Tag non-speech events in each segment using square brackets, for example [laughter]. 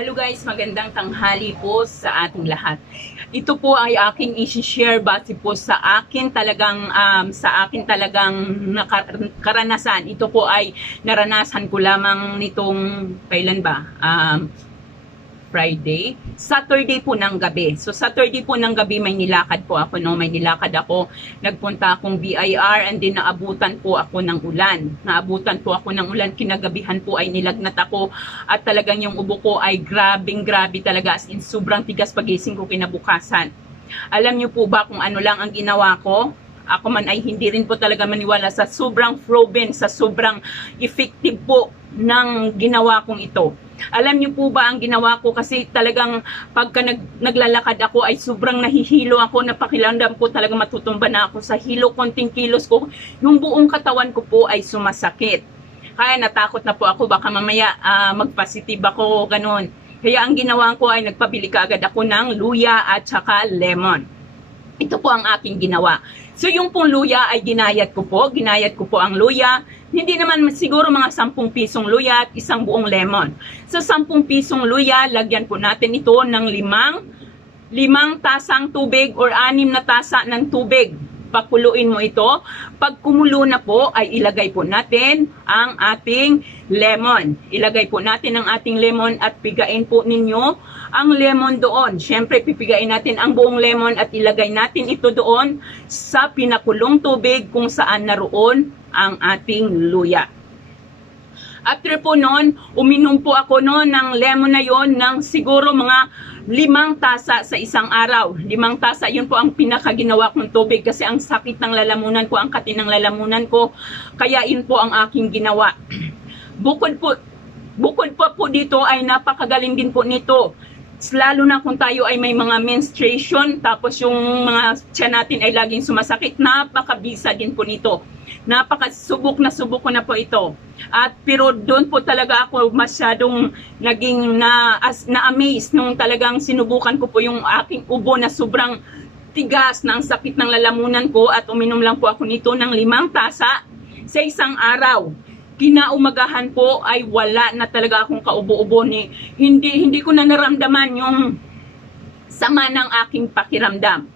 Hello guys, magandang tanghali po sa ating lahat. Ito po ay aking i-share base po sa akin talagang um, sa akin talagang karanasan. Ito po ay naranasan ko lamang nitong kailan ba? Um, Friday, Saturday po ng gabi. So Saturday po ng gabi may nilakad po ako no, may nilakad ako. Nagpunta akong BIR and then naabutan po ako ng ulan. Naabutan po ako ng ulan, kinagabihan po ay nilagnat ako at talagang yung ubo ko ay grabing grabe talaga as in sobrang tigas pagising ko kinabukasan. Alam niyo po ba kung ano lang ang ginawa ko? Ako man ay hindi rin po talaga maniwala sa sobrang proven, sa sobrang effective po ng ginawa kong ito. Alam niyo po ba ang ginawa ko kasi talagang pagka nag, naglalakad ako ay sobrang nahihilo ako, napakilandam ko talaga matutumba na ako sa hilo, konting kilos ko. Yung buong katawan ko po ay sumasakit. Kaya natakot na po ako, baka mamaya ah, mag-positive ako, ganun. Kaya ang ginawa ko ay nagpabili kaagad ako ng luya at saka lemon. Ito po ang aking ginawa. So yung pong luya ay ginayat ko po. Ginayat ko po ang luya. Hindi naman siguro mga 10 pisong luya at isang buong lemon. Sa 10 pisong luya, lagyan po natin ito ng limang, limang tasang tubig or anim na tasa ng tubig. Pakuluin mo ito. Pag kumulo na po, ay ilagay po natin ang ating lemon. Ilagay po natin ang ating lemon at pigain po ninyo ang lemon doon. Siyempre, pipigain natin ang buong lemon at ilagay natin ito doon sa pinakulong tubig kung saan naroon ang ating luya. After po noon, uminom po ako noon ng lemon na yon ng siguro mga limang tasa sa isang araw. Limang tasa, yun po ang pinakaginawa kong tubig kasi ang sakit ng lalamunan ko, ang kati ng lalamunan ko. Kaya yun po ang aking ginawa. [clears throat] Bukod po, bukod po po dito ay napakagaling din po nito. Lalo na kung tayo ay may mga menstruation, tapos yung mga tiyan natin ay laging sumasakit, napakabisa din po nito. Napakasubok na subok ko na po ito. At pero doon po talaga ako masyadong naging na as, na-amaze nung talagang sinubukan ko po yung aking ubo na sobrang tigas ng sakit ng lalamunan ko at uminom lang po ako nito ng limang tasa sa isang araw kinaumagahan po ay wala na talaga akong kaubo-ubo ni hindi hindi ko na naramdaman yung sama ng aking pakiramdam.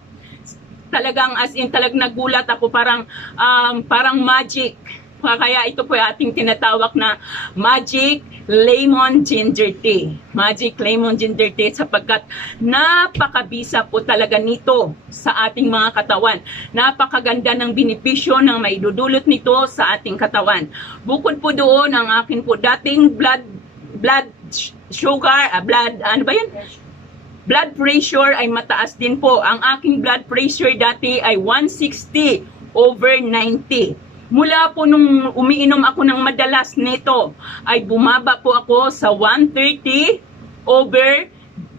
Talagang as in talag nagulat ako parang um, parang magic. Kaya ito po yung ating tinatawag na Magic Lemon Ginger Tea. Magic Lemon Ginger Tea sapagkat napakabisa po talaga nito sa ating mga katawan. Napakaganda ng benepisyo ng maidudulot nito sa ating katawan. Bukod po doon ang akin po dating blood blood sugar, ah, blood ano ba yan? Blood pressure ay mataas din po. Ang aking blood pressure dati ay 160 over 90. Mula po nung umiinom ako ng madalas nito, ay bumaba po ako sa 130 over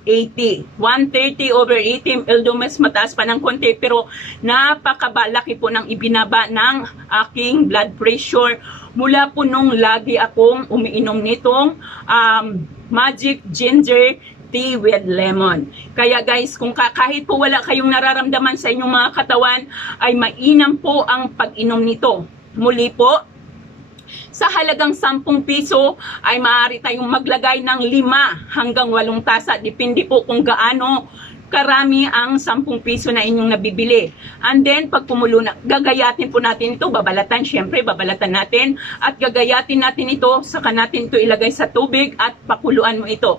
80. 130 over 80, although mas mataas pa ng konti, pero napakabalaki po ng ibinaba ng aking blood pressure. Mula po nung lagi akong umiinom nitong um, Magic Ginger tea with lemon. Kaya guys, kung ka, kahit po wala kayong nararamdaman sa inyong mga katawan, ay mainam po ang pag-inom nito. Muli po, sa halagang 10 piso ay maaari tayong maglagay ng 5 hanggang 8 tasa. Depende po kung gaano karami ang 10 piso na inyong nabibili. And then, pag kumulo na, gagayatin po natin ito, babalatan, syempre, babalatan natin, at gagayatin natin ito, saka natin ito ilagay sa tubig at pakuluan mo ito.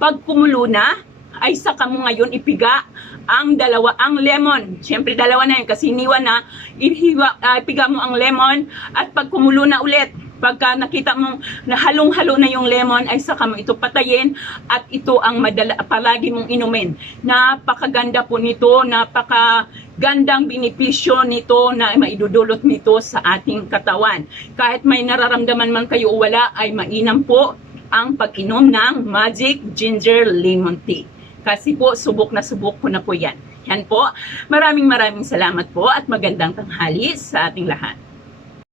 Pag kumulo na, ay saka mo ngayon ipiga ang dalawa, ang lemon. Siyempre dalawa na yun kasi iniwan na, ihiwa, ah, ipiga mo ang lemon at pag kumulo na ulit, pagka nakita mong nahalong-halo na yung lemon ay saka mo ito patayin at ito ang madala, palagi mong inumin. Napakaganda po nito, napakagandang benepisyo nito na maidudulot nito sa ating katawan. Kahit may nararamdaman man kayo o wala ay mainam po ang pag-inom ng Magic Ginger Lemon Tea. Kasi po, subok na subok ko na po yan. Yan po. Maraming maraming salamat po at magandang tanghali sa ating lahat.